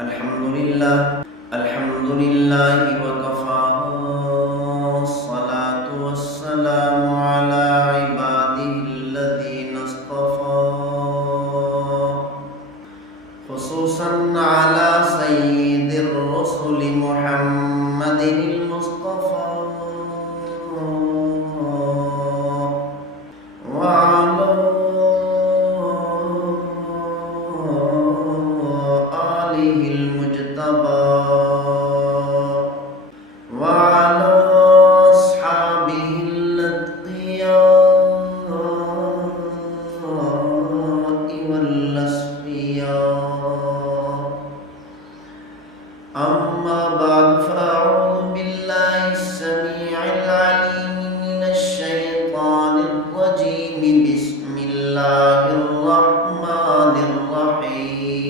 الحمد لله وكفى والصلاة والسلام على عباده الذين اصطفى خصوصا على سيد الرسل محمد المصطفى وعلى آله المجتبى وعلى أصحابه الأتقياء والأصفياء أما بعد فأعوذ بالله السميع العليم من الشيطان الرجيم بسم الله الرحمن الرحيم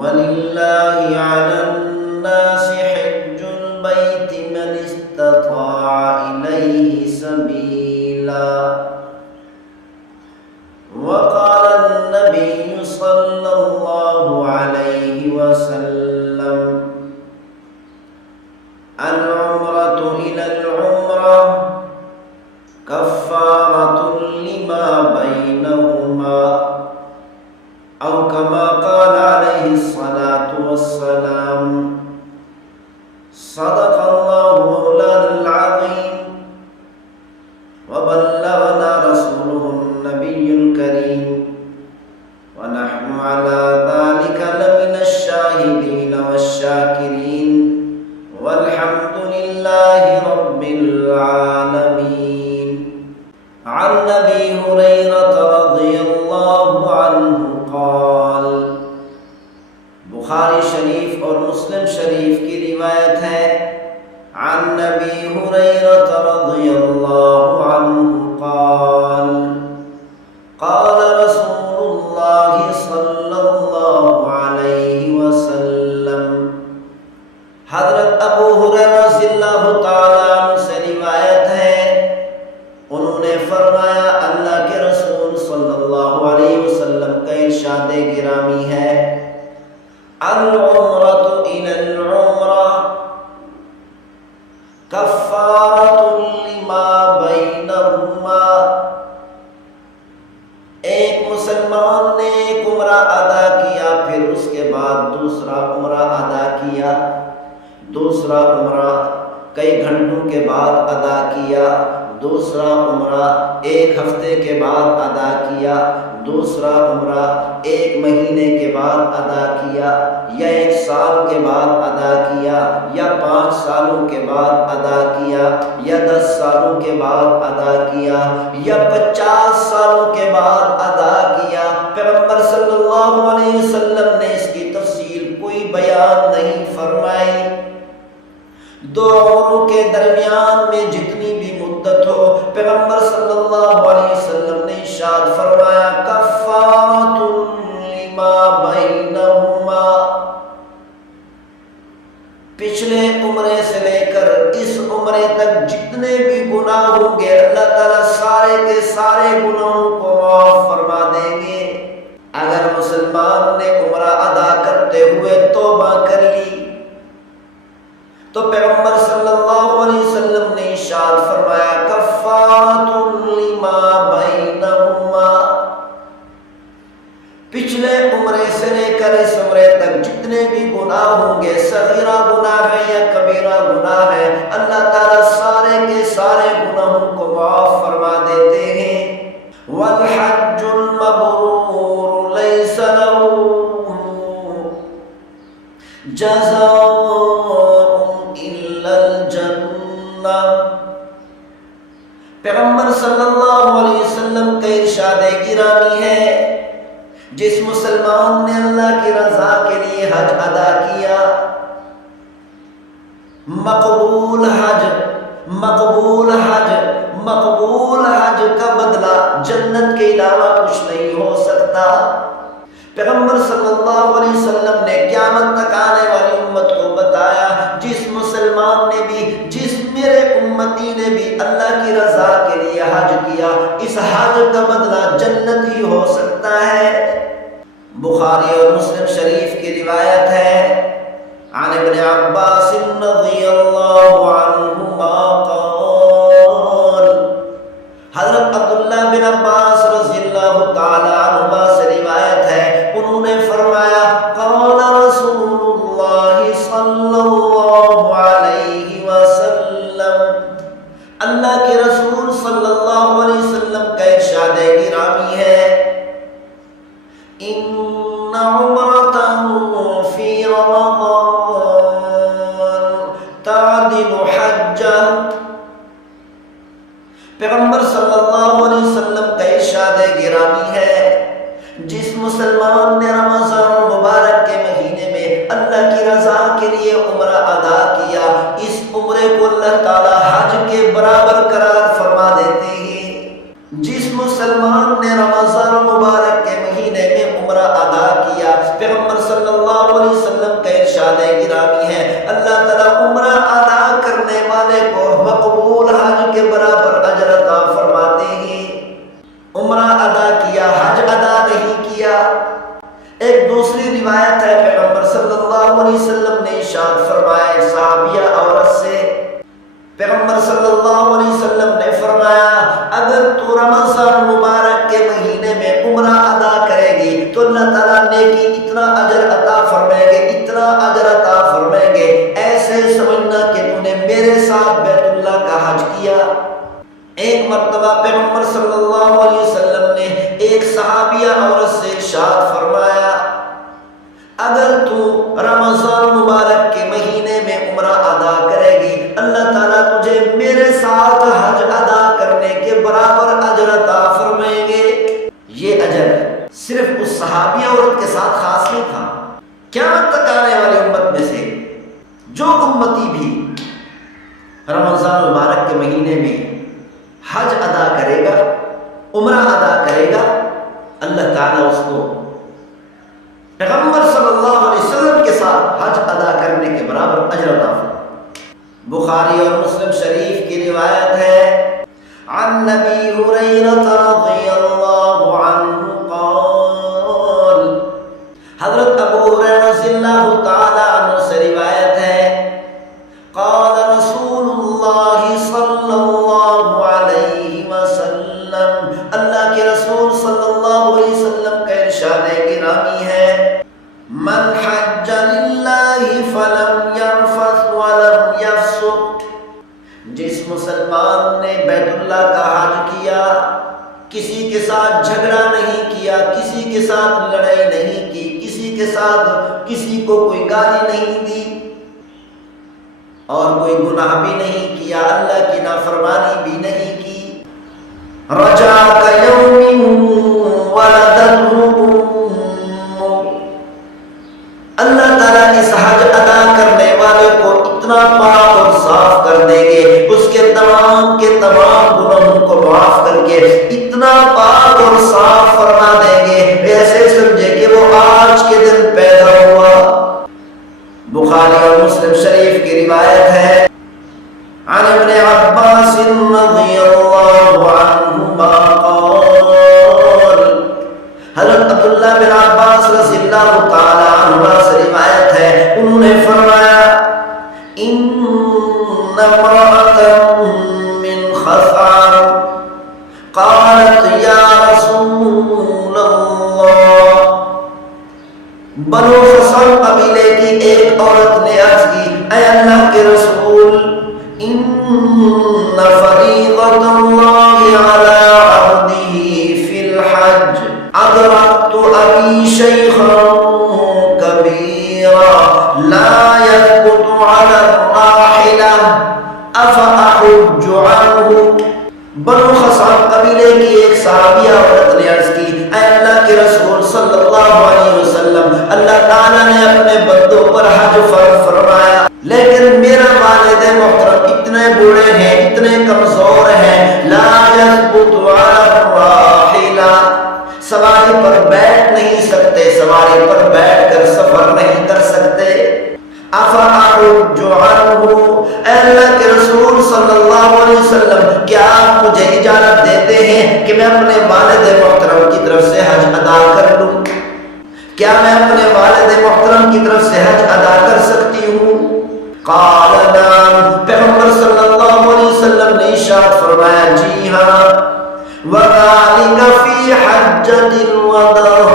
ولله على الناس حج البيت من استطاع إليه سبيلا وقال النبي صلى الله عليه وسلم العمرة إلى العمرة كفارة لما بينهما أو كما قال عليه الصلاة والسلام صدق الله مولانا العظيم وبلغنا رسوله النبي الكريم ونحن على ذلك لمن الشاهدين والشاكرين والحمد لله رب العالمين. عن أبي هريرة رضي الله عنه قال بخاری شریف اور مسلم شریف کی روایت ہے عن ابی ہریرہ رضی اللہ عنہ قال قال رسول اللہ صلی اللہ علیہ وسلم. حضرت ابو ہریرہ رضی اللہ تعالیٰ عنہ سے روایت ہے، انہوں نے فرمایا اللہ کے رسول صلی اللہ علیہ وسلم کا ارشاد گرامی ہے العمرۃ الی العمرہ کفارۃ لما بینہما. ایک مسلمان نے ایک عمرہ ادا کیا، پھر اس کے بعد دوسرا عمرہ ادا کیا، دوسرا عمرہ کئی گھنٹوں کے بعد ادا کیا، دوسرا عمرہ ایک ہفتے کے بعد ادا کیا، دوسرا عمرہ ایک مہینے کے بعد ادا کیا، یا ایک سال کے بعد ادا کیا، یا 5 سالوں کے بعد ادا کیا، یا 10 سالوں کے بعد ادا کیا، یا 50 سالوں کے بعد ادا کیا. پیغمبر صلی اللہ علیہ وسلم نے اس کی تفصیل کوئی بیان نہیں فرمائی. دو عمروں کے درمیان میں جتنی بھی مدت ہو، پیغمبر صلی اللہ علیہ وسلم نے ارشاد فرمایا کفارۃ لما بینہما. پچھلے عمرے سے لے کر اس عمرے تک جتنے بھی گناہ ہوں گے اللہ تعالیٰ سارے کے سارے گناہوں کو معاف فرما دیں گے. اگر مسلمان نے عمرہ ادا کرتے ہوئے توبہ کر لی تو پیغمبر صلی اللہ علیہ وسلم نے ارشاد فرمایا کفارۃ لما بینہما. پچھلے عمرے سے لے کر اس عمرے تک جتنے بھی گناہ ہوں گے، صغیرہ گناہ ہے یا کبیرہ گناہ ہے، اللہ تعالیٰ سارے کے سارے گناہوں کو معاف فرما دیتے ہیں. والحج المبرور لیس له جزاء پیغمبر صلی اللہ علیہ وسلم کا ارشاد گرامی ہے جس مسلمان نے اللہ کی رضا کے لیے حج ادا کیا، مقبول حج کا بدلہ جنت کے علاوہ کچھ نہیں ہو سکتا. پیغمبر صلی اللہ علیہ وسلم نے قیامت تک آنے والی امت کو بتایا جس مسلمان نے بھی، جس میرے امتی نے بھی اللہ کی رضا کے لیے حج کیا، اس حج کا بدلہ جنت ہی ہو سکتا ہے. بخاری اور مسلم شریف کی روایت ہے عن ابن عباس رضی اللہ عنہما قال، حضرت عبداللہ بن عباس رضی اللہ تعالی عنہما سے روایت ہے، انہوں نے فرمایا قال رسول اللہ صلی اللہ علیہ وسلم، اللہ کے رسول صلی اللہ علیہ وسلم کا ارشاد گرامی ہے، ان عمرۃ فی رمضان تعدل حجہ، پیغمبر صلی اللہ علیہ وسلم کا ارشاد گرامی ہے، جس مسلمان نے رمضان مبارک کے مہینے میں اللہ کی رضا کے لیے عمرہ ادا کیا، اس عمرے کو اللہ تعالی حج کے برابر قرار فرما دیتے ہیں۔ جس مسلمان نے رمضان مبارک کے مہینے میں عمرہ ادا کیا، پیغمبر صلی اللہ علیہ وسلم کا ارشاد گرامی ہے، اللہ تعالی عمرہ ادا کرنے والے کو مقبول حج کے برابر اجر عطا فرماتے ہیں۔ عمرہ ادا کیا، حج ادا نہیں کیا۔ ایک دوسری روایت ہے، پیغمبر صلی اللہ علیہ وسلم نے ارشاد فرمایا ایک صحابیہ عورت سے، پیغمبر صلی اللہ علیہ وسلم نے فرمایا اگر تو رمضان مبارک کے مہینے میں عمرہ ادا کرے گی تو اللہ تعالیٰ نیکی اتنا اجر عطا فرمائیں گے، اتنا اجر عطا فرمائیں گے، ایسے سمجھنا کہ تو نے میرے ساتھ بیت اللہ کا حج کیا۔ ایک مرتبہ پیغمبر صلی اللہ علیہ وسلم نے ایک صحابیہ عورت سے ارشاد فرمایا اگر تو رمضان مبارک کے مہینے میں عمرہ ادا کرے گی، اللہ تعالیٰ تجھے میرے ساتھ حج ادا کرنے کے برابر اجر عطا فرمائیں گے۔ یہ اجر صرف اس صحابی عورت کے ساتھ خاص نہیں تھا، قیامت تک آنے والی امت میں سے جو امتی بھی رمضان مبارک کے مہینے میں حج ادا کرے گا، عمرہ ادا کرے گا، اللہ تعالیٰ اس کو پیغمبر صلی اللہ علیہ وسلم کے ساتھ حج ادا کرنے کے برابر اجر عطا فرمائے۔ بخاری اور مسلم شریف کی روایت ہے عن ابی ہریرہ رضی اللہ عنہ قال، حضرت ابو ہریرہ رضی اللہ تعالی عنہ سے روایت ہے قال رسول اللہ صلی اللہ علیہ وسلم، اللہ کے رسول صلی اللہ علیہ وسلم کا ارشاد گرامی ہے من حج للہ فلم یرفث ولم یفسق، جس مسلمان نے بیت اللہ کا حج کیا، کسی کے ساتھ جھگڑا نہیں کیا، کسی کے ساتھ لڑائی نہیں کی، کسی کے ساتھ کسی کو کوئی گالی نہیں دی اور کوئی گناہ بھی نہیں کیا، اللہ کی نافرمانی بھی نہیں کی، رجا کیوم ولدتہ، اللہ تعالیٰ اس حج ادا کرنے والے کو اتنا پاک اور صاف کر دیں گے، اس کے تمام گناہوں کو معاف کر کے اتنا پاک اور صاف فرما دیں گے ایسے سمجھے کہ وہ آج کے دن پیدا ہوا۔ بخاری اور مسلم شریف کی روایت ہے عن ابن عباس رضی اللہ عنہما قال، حضرت عبداللہ بن عباس رضی اللہ تعالی عنہ سے روایت ہے، انہوں نے فرمایا ان امرأة من خثعم قالت یا رسول اللہ، بنو خثعم قبیلے کی ایک عورت نے عرض کی اے اللہ کے رسول ان فریضۃ اللہ علی عبدہ فی الحج ادرکت ابی شیخا کبیرا لا یثبت علی الراحلہ افاحج عنہ، بنو خثعم قبیلے کی ایک صحابیہ عورت نے عرض کی اے اللہ کے رسول صلی اللہ علیہ وسلم، اللہ تعالیٰ نے اپنے بندوں پر حج فرض فرمایا لیکن میرا والد محترم اتنے بوڑھے ہیں، اتنے کمزور ہیں، لا یثبت علی الراحلہ، سواری پر بیٹھ نہیں سکتے، سواری پر بیٹھ کر سفر نہیں کر سکتے، افاحج عنہ، اے اللہ کے رسول صلی اللہ علیہ وسلم کیا آپ مجھے اجازت دیتے ہیں کہ میں اپنے والد محترم کی طرف سے حج ادا کر لوں؟ کیا میں اپنے والد محترم کی طرف سے حج ادا کر سکتی ہوں؟ قال نعم، پیغمبر صلی اللہ علیہ وسلم نے ارشاد فرمایا جی ہاں، وَذَلِكَ فِي حَجَّةِ الْوَدَاعِ۔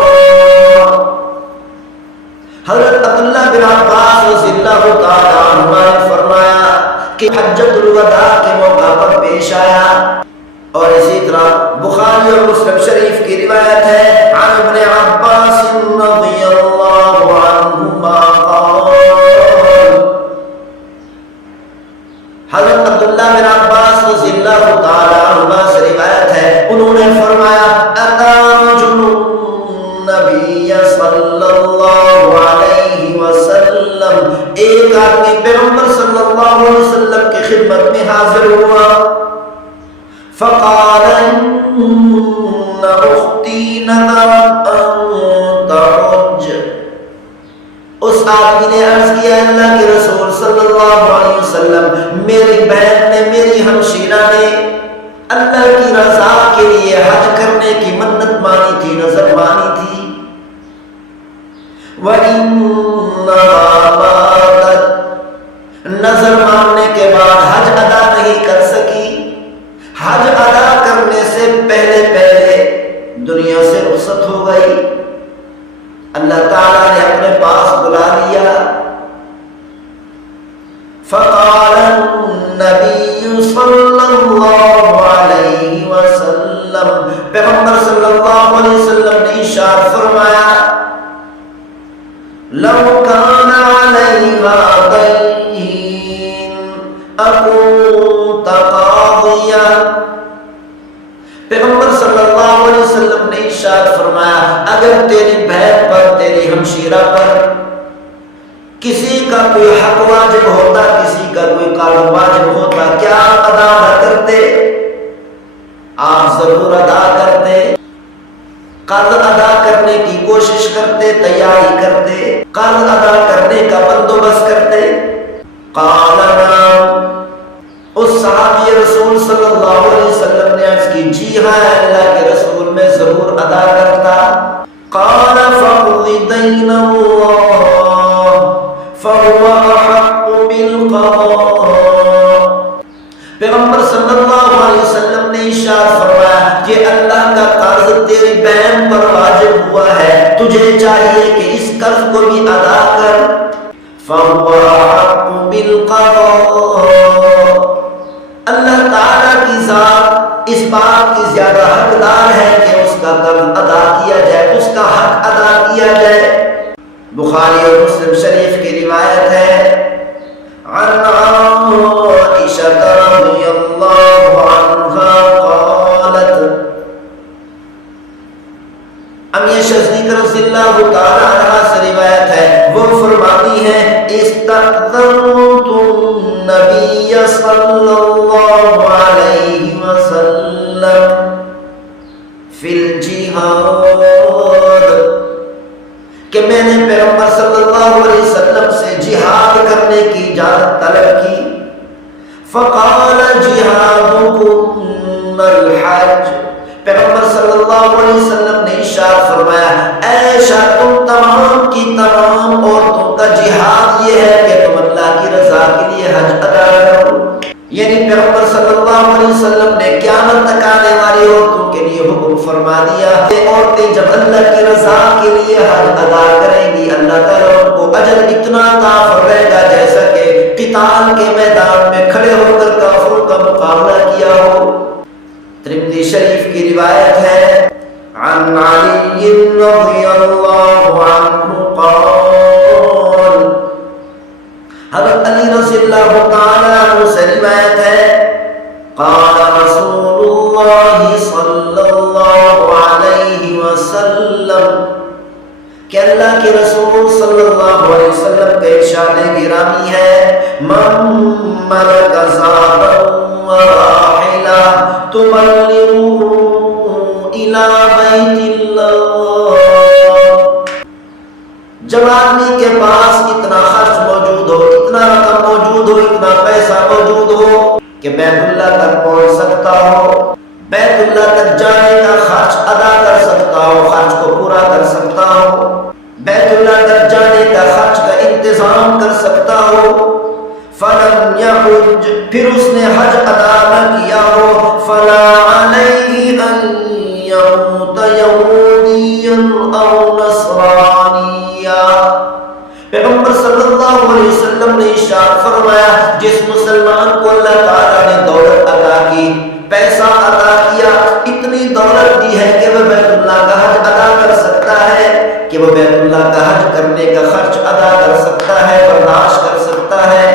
حضرت عبداللہ بن عباس رضی اللہ تعالیٰ عنہما نے فرمایا کہ حجۃ الوداع کے موقع پر پیش آیا، اور اسی طرح بخاری اور مسلم شریف کی روایت ہے عن ابن عباس رضی اللہ عنہما قال، حضرت عبداللہ بن عباس رضی اللہ تعالی عنہما سے روایت ہے، انہوں نے فرمایا اتا رجل النبی صلی اللہ علیہ وسلم، ایک آدمی پیغمبر صلی اللہ علیہ وسلم کی خدمت میں حاضر ہوا، فقال ان اختی نذرت ان تحج، اس آدمی نے عرض کیا اللہ کے رسول صلی اللہ علیہ وسلم، میری بہن نے، میری ہمشیرہ نے اللہ کی رضا کے لیے حج کرنے کی منت مانی تھی، نظر مانی تھی، وَإِنَّهَا مَاتَتْ، نظر ماننے کے بعد حج ادا نہیں کر سکی، حج ادا کرنے سے پہلے پہلے دنیا سے رخصت ہو گئی، اللہ تعالیٰ نے اپنے پاس بلا لیا، فقال النبی صلی اللہ علیہ وسلم، پیغمبر صلی اللہ علیہ وسلم نے ارشاد فرمایا لو کان علیہا دین اکنت قاضیا، پیغمبر صلی اللہ علیہ وسلم نے ارشاد فرمایا اگر تیری بہن پر، تیری ہمشیرہ پر کسی کا کوئی حق واجب ہوتا، کسی کا کوئی قانون واجب ہوتا، کیا آپ ادا نہ کرتے؟ آپ ضرور ادا کرتے، قرض ادا کرنے کی کوشش کرتے، تیاری کرتے، قرض ادا کرنے کا بندوبست کرتے۔ قال نعم، اس صحابی رسول صلی اللہ علیہ وسلم نے عرض کی جی ہاں اللہ کے رسول میں ضرور ادا کرتا۔ قال فاقض دین اللہ فهو احق بالقضاء، پیغمبر صلی اللہ علیہ وسلم نے ارشاد فرمایا کہ اللہ کا قرض تیری بہن پر واجب ہوا ہے، تجھے چاہیے کہ اس قرض کو بھی ادا کر، فهو احق بالقضاء، اللہ تعالیٰ کی ذات اس بات کی زیادہ حقدار ہے کہ اس کا قرض ادا کیا جائے، اس کا حق ادا کیا جائے۔ بخاری اور مسلم شریف کی روایت ہے عن عائشہ رضی اللہ عنہا قالت، امی شذیق رضی اللہ تعالی عنہ سے روایت ہے، وہ فرماتی ہیں استأذنت النبی صلی اللہ علیہ وسلم فی الجہاد، کہ میں نے پیغمبر صلی اللہ علیہ وسلم سے جہاد کرنے کی اجازت طلب کی، فقال جہادکم الحج، پیغمبر صلی اللہ علیہ وسلم نے ارشاد فرمایا عائشہ تم تمام کی تمام عورتوں کا جہاد یہ ہے کہ تم اللہ کی رضا کے لیے حج ادا کرو، یعنی پیغمبر صلی اللہ علیہ وسلم نے قیامت تک آنے والی عورتوں کے لیے حکم فرما دیا کہ عورتیں جب اللہ کی رضا کے لیے حج ادا کریں گی اللہ تعالیٰ ان کو اجر اتنا عطا فرمائے گا جیسا کہ قتال کے میدان میں کھڑے ہو کر کافروں کا مقابلہ کیا ہو۔ ترمذی شریف کی روایت ہے عن علی رضی اللہ عنہ قال، حضرت علی رضی اللہ تعالی عنہ سے روایت ہے قال رسول اللہ صلی اللہ علیہ وسلم، کہ اللہ کے رسول صلی اللہ علیہ وسلم کا ارشاد گرامی ہے من ملک زادا وراحلہ تبلغه الى بیت اللہ، جب آدمی کے پاس اتنا خرچ موجود ہو، اتنا رقم موجود ہو، اتنا پیسہ موجود ہو کہ بیت اللہ تک پہنچ سکتا ہو، بیت اللہ تک جانے کا خرچ ادا کر سکتا ہو، خرچ کو پورا کر سکتا ہو، كنت يهوديا أو نصرانيا. پیغمبر صلی اللہ علیہ وسلم نے ارشاد فرمایا جس مسلمان کو اللہ تعالیٰ نے دولت عطا کی، پیسہ عطا کیا، اتنی دولت دی ہے کہ وہ بیت اللہ کا حج ادا کر سکتا ہے، کہ وہ بیت اللہ کا حج کرنے کا خرچ ادا کر سکتا ہے، برداشت کر سکتا ہے،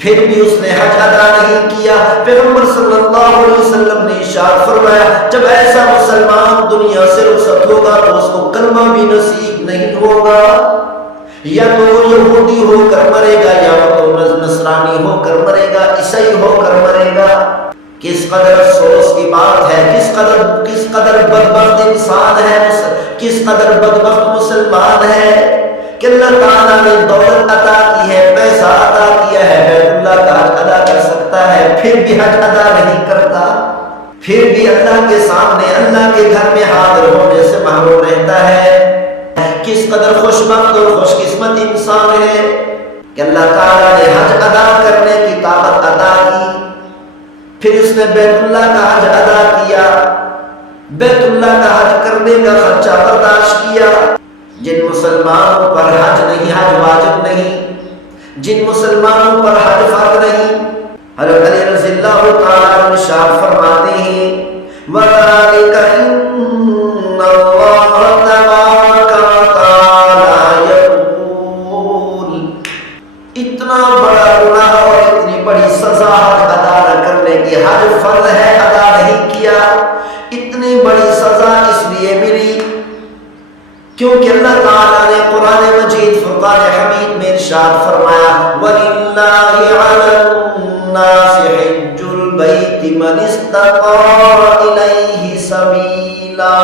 پھر بھی اس نے حج ادا نہیں کیا. پیغمبر صلی اللہ علیہ وسلم نے ارشاد فرمایا جب ایسا مسلمان دنیا سے رخصت ہوگا تو اس کو کلمہ بھی نصیب نہیں ہوگا، یا تو وہ یہودی ہو کر مرے گا یا تو نصرانی ہو کر مرے گا، عیسائی ہو کر مرے گا. کس قدر افسوس کی بات ہے، کس قدر بدبخت انسان ہے، کس قدر بدبخت مسلمان ہے کہ اللہ تعالیٰ نے دولت عطا کی ہے، پیسہ عطا کیا ہے، بیت اللہ کا حج ادا کر سکتا ہے، پھر بھی حج ادا نہیں کرتا، پھر بھی اللہ کے سامنے اللہ کے گھر میں حاضر ہونے سے محروم رہتا ہے. کس قدر خوش بخت اور خوش قسمت انسان ہے کہ اللہ تعالیٰ نے حج ادا کرنے کی طاقت عطا کی، پھر اس نے بیت اللہ کا حج ادا کیا، بیت اللہ کا حج کرنے کا خرچہ برداشت کیا. جن مسلمانوں پر حج نہیں، حج واجب نہیں، جن مسلمانوں پر حج فرض نہیں، حضرت علی رضی اللہ تعالیٰ عنہ ارشاد فرماتے ہیں وَذَلِكَ إِنَّ اللَّهَ تَبَارَكَ وَتَعَالَى يَقُولُ. اتنا بڑا گناہ اور اتنی بڑی سزا حج ادا نہ کرنے کی، حج فرض ہے ادا نہیں کیا، اتنی بڑی سزا اس لیے ملی کیونکہ اللہ تعالیٰ نے قرآن مجید فرقان حمید میں ارشاد فرمایا وَلِلَّهِ عَلَى النَّاسِ حِجُّ الْبَيْتِ مَنِ اسْتَطَاعَ إِلَيْهِ سَبِيلًا.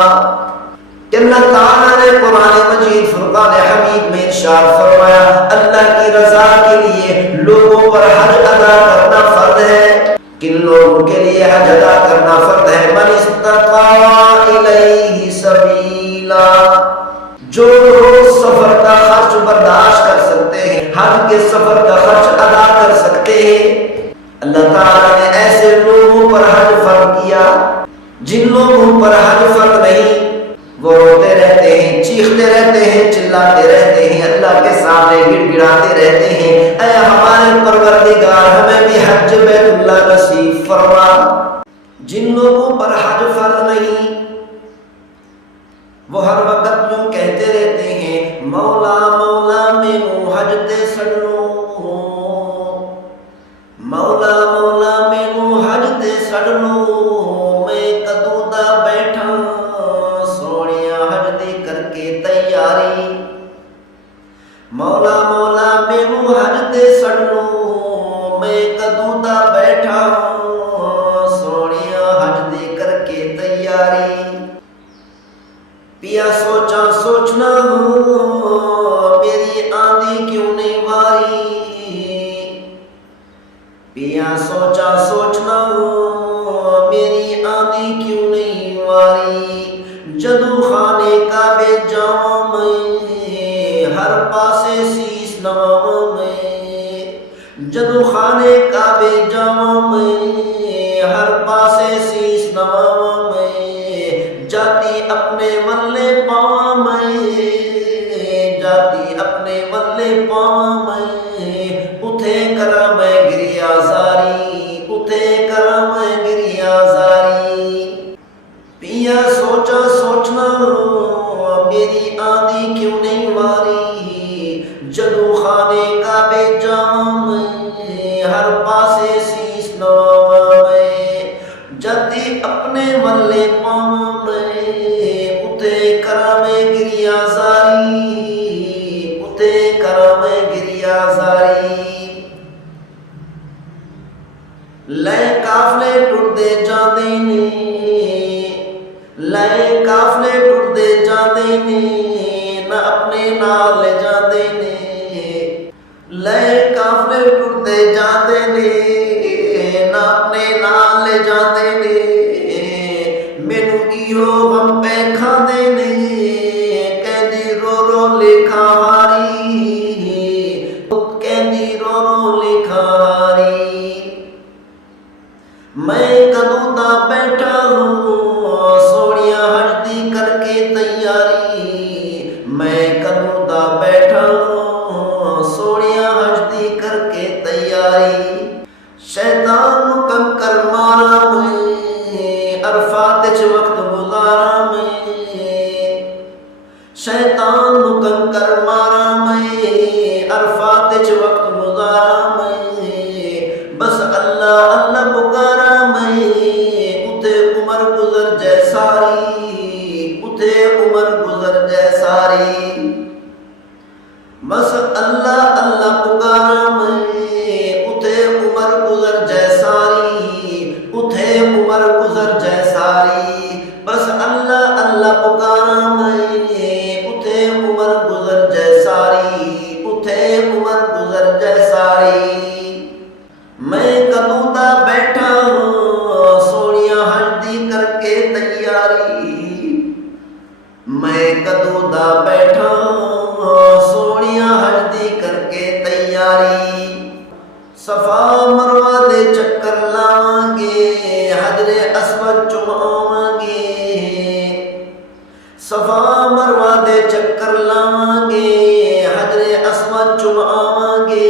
کہ اللہ تعالیٰ نے قرآن مجید فرقان حمید میں ارشاد فرمایا اللہ کی رضا کے لیے لوگوں پر حج ادا کرنا فرض ہے. کن لوگوں کے لیے حج ادا کرنا فرض ہے؟ مَنِ اسْتَطَاعَ إِلَيْهِ سَبِيلًا. جو لوگ سفر کا خرچ برداشت کر سکتے ہیں، حج کے سفر کا خرچ ادا کر سکتے ہیں، اللہ تعالیٰ نے ایسے لوگوں پر حج فرض کیا. جن لوگوں پر حج فرض نہیں وہ روتے رہتے ہیں، چیختے رہتے ہیں، چلاتے رہتے ہیں، اللہ کے سامنے گڑ گڑاتے رہتے ہیں اے ہمارے پروردگار ہمیں بھی حج بیت اللہ نصیب فرما. جن لوگوں پر حج فرض نہیں وہ ہر وقت یوں کہتے رہتے ہیں مولا مولا مینوں حج تے سڑنو، مولا مولا مینوں حج تے سڑنو، میں کدوں دا بیٹھا سونیا حج دی کر کے تیاری. مولا مولا مینوں حج تے سڑنو، میں کدوں دا بیٹھا سونیا حج دی کر کے تیاری. پیا سوچا سوچنا ہوں میری آندھی کیوں نہیں واری، پیا سوچا سوچنا ہوں میری آندھی کیوں نہیں واری. جدو خانے کعبے جاواں میں ہر پاسے سیس نواں میں، جدو خانے کعبے جاواں میں ہر پاسے سیس نواں میں، جاتی اپنے ولے پاواں میں، جاتی اپنے ولے پاواں میں، اتھے کراں میں گریا زاری، اتھے کراں میں گریا زاری. پیا سوچا سوچنا میری آندھی کیوں نہیں واری، جدو خانے کعبے جاواں میں ہر پاسے سیس نواں میں، جاتی اپنے ولے پاواں میں، اتھے کراں میں گریا زاری، اتھے کراں میں گریا زاری. لے قافلے ٹردے جاندے نے، لے قافلے ٹردے جاندے نے، نہ اپنے نال لے جاندے نے، لے قافلے ٹردے جاندے نے، نہ اپنے نال لے جاندے نے. مینوں ایہو غم پہ کھاندے نے کہندی رو رو لکھا ہاری، کہندی رو رو لکھا ہاری. میں کدوں دا بیٹھا ہوں سونیا حج دی کر کے تیاری میں کدوں دا بیٹھا سونیا حج دی کر کے تیاری شیطان نو کنکر مارا میں عرفات چ وقت گزارا میں شیطان نو کنکر مارا میں عرفات چ وقت گزارا میں بس اللہ اللہ پکارا میں اتے عمر گزر جائے ساری اتے عمر گزر جائے ساری بس اللہ اللہ پکارا میں اتے عمر گزر جائے ساری اتے عمر گزر جائے ساری بس اللہ اللہ پکارا میں اتے عمر گزر جائے ساری اتے عمر گزر جائے ساری میں کدوں دا بیٹھا سونیا حج دی کر کے تیاری میں کدوں دا بیٹھا سونیا حج دی کر کے تیاری صفا مروہ دے چکر لاواں گے حجر اسود چوماواں گے صفا مروہ دے چکر لاواں گے حجر اسود چوماواں گے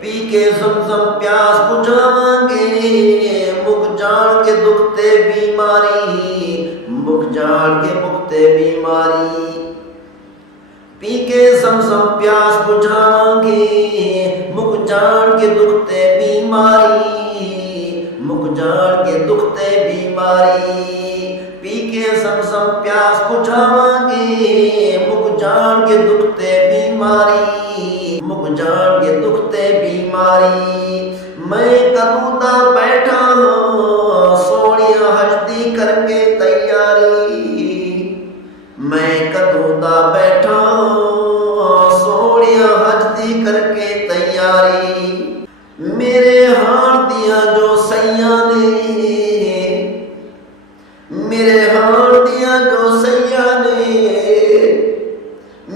پی کے زمزم پیاس بجھاواں گے مک جان کے دکھتے بیماری مک جان کے مکتے بیماری پی کے زمزم پیاس بجھاواں گے مک جان کے دکھتے بیماری مک جان کے دکھتے بیماری پی کے زمزم پیاس بجھاواں گے مک جان کے دکھتے بیماری مک جان کے دکھتے بیماری میں کدوں دا بیٹھا سونیا حج دی کر کے تیاری میں کدوں دا بیٹھا سونیا حج دی کر کے تیاری میرے ہاں دیاں جو سیاں نے میرے ہاں دیاں جو سیاں نے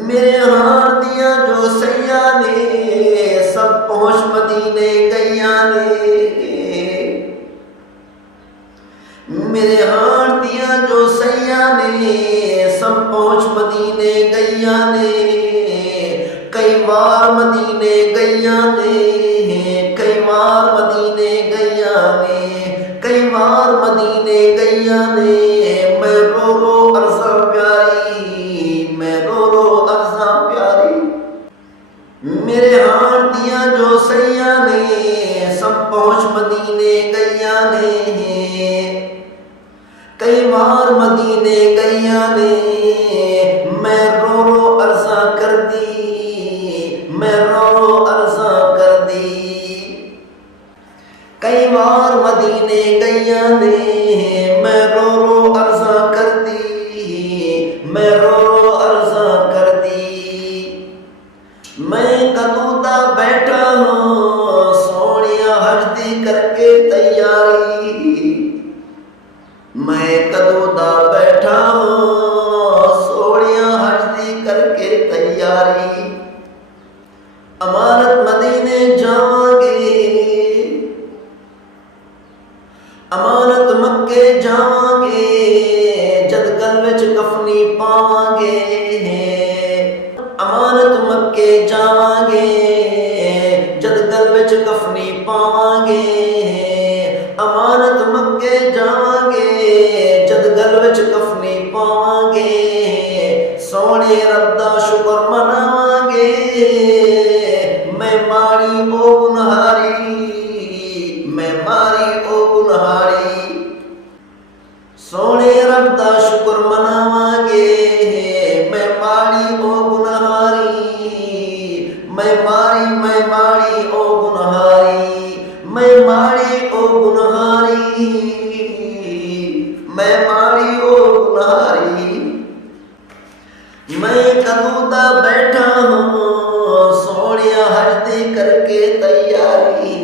میرے ہاں دیاں جو سیاں نے سب پہنچ مدینے گئیاں نے میرے ہاں دیاں جو سیاں نے سب پہنچ مدینے گئیاں نے کئی بار مدینے گئیاں نے کئی بار مدینے گئیاں نے کئی بار مدینے گئیاں نے میں رو رو عرضاں پیاری میں رو رو عرضاں پیاری میرے ہاں دیاں جو سیاں نے سب پہنچ مدینے گئیاں نے کئی بار مدینے گئیاں نے میں رو رو عرضاں کر دی میں رو رو عرضاں کر دی کئی بار مدینے گئیاں نے میں رو رو عرضاں کر دی میں رو رو عرضاں کر دی میں کدوں دا بیٹھا سونیا حج دی کر کے تیاری میں کدوں دا بیٹھا سونیا حج دی کر کے تیاری امانت مدینے جاواں گے امانت مکے جاواں گے جد گل وچ کفنی پاواں گے امانت مکے جاواں گے جد گل وچ کفنی پاواں گے امانت مکے جاواں گے جد گل وچ کفنی پاواں گے سونے رب دا شکر مناواں گے میں ماری او گنہاری میں ماری او گنہاری سونے رب دا شکر مناواں گے میں ماری او گنہاری میں ماری او گنہاری میں ماری او گنہاری میں ماری او گنہاری میں کدوں دا بیٹھا سونیا حج دی کر کے تیاری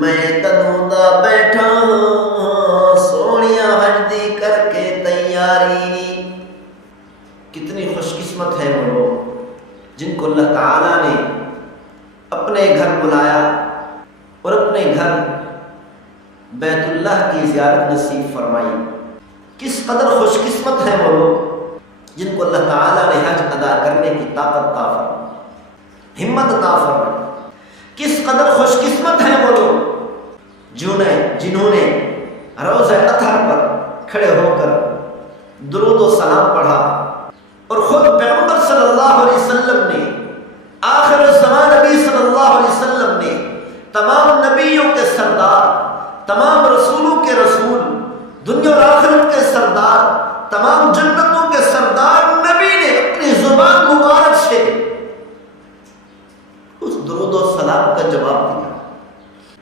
میں کدوں دا بیٹھا سونیا حج دی کر کے تیاری کتنی خوش قسمت ہے وہ لوگ جن کو اللہ تعالیٰ نے اپنے گھر بلایا اور اپنے گھر بیت اللہ کی زیارت نصیب فرمائی کس قدر خوش قسمت ہیں وہ لوگ جن کو اللہ تعالیٰ نے حج ادا کرنے کی طاقت عطا فرمائی، ہمت عطا فرمائی۔ کس قدر خوش قسمت ہیں وہ لوگ جنہوں نے روز اطہر پر کھڑے ہو کر درود و سلام پڑھا، اور خود پیغمبر صلی اللہ علیہ وسلم نے، آخر الزمان نبی صلی اللہ علیہ وسلم نے، تمام نبیوں کے سردار، تمام رسولوں کے رسول، دنیا اور آخرت کے سردار، تمام جنتوں کے سردار نبی نے اپنی زبان مبارک سے اس درود و سلام کا جواب دیا۔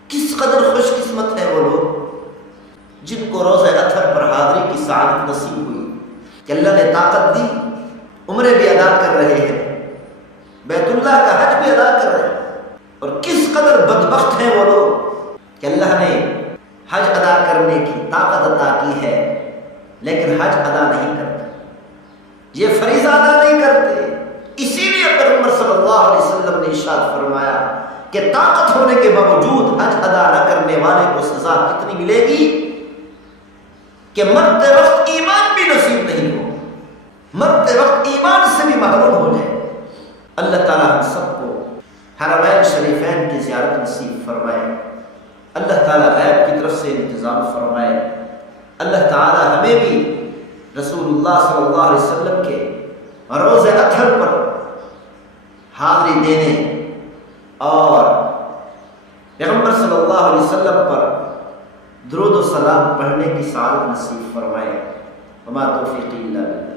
کس قدر خوش قسمت ہے وہ لوگ جن کو روزہ اطہر پر حاضری کی سعادت نصیب ہوئی کہ اللہ نے طاقت دی، عمرے بھی ادا کر رہے ہیں، بیت اللہ کا حج بھی ادا کر رہے ہیں۔ اور کس قدر بدبخت ہیں وہ لوگ کہ اللہ نے حج ادا کرنے کی طاقت عطا کی ہے لیکن حج ادا نہیں کرتے، یہ فریضہ ادا نہیں کرتے۔ اسی لیے پیغمبر صلی اللہ علیہ وسلم نے ارشاد فرمایا کہ طاقت ہونے کے باوجود حج ادا نہ کرنے والے کو سزا کتنی ملے گی کہ مرتے وقت ایمان بھی نصیب نہیں ہو، مرتے وقت ایمان سے بھی محروم ہو جائے۔ اللہ تعالیٰ ہم سب کو حرمین شریفین کی زیارت نصیب فرمائے، اللہ تعالیٰ غیب کی طرف سے انتظام فرمائے، اللہ تعالیٰ ہمیں بھی رسول اللہ صلی اللہ علیہ وسلم کے روز اطہر پر حاضری دینے اور پیغمبر صلی اللہ علیہ وسلم پر درود و سلام پڑھنے کی سعادت نصیب فرمائے۔ وما توفیقی الا باللہ۔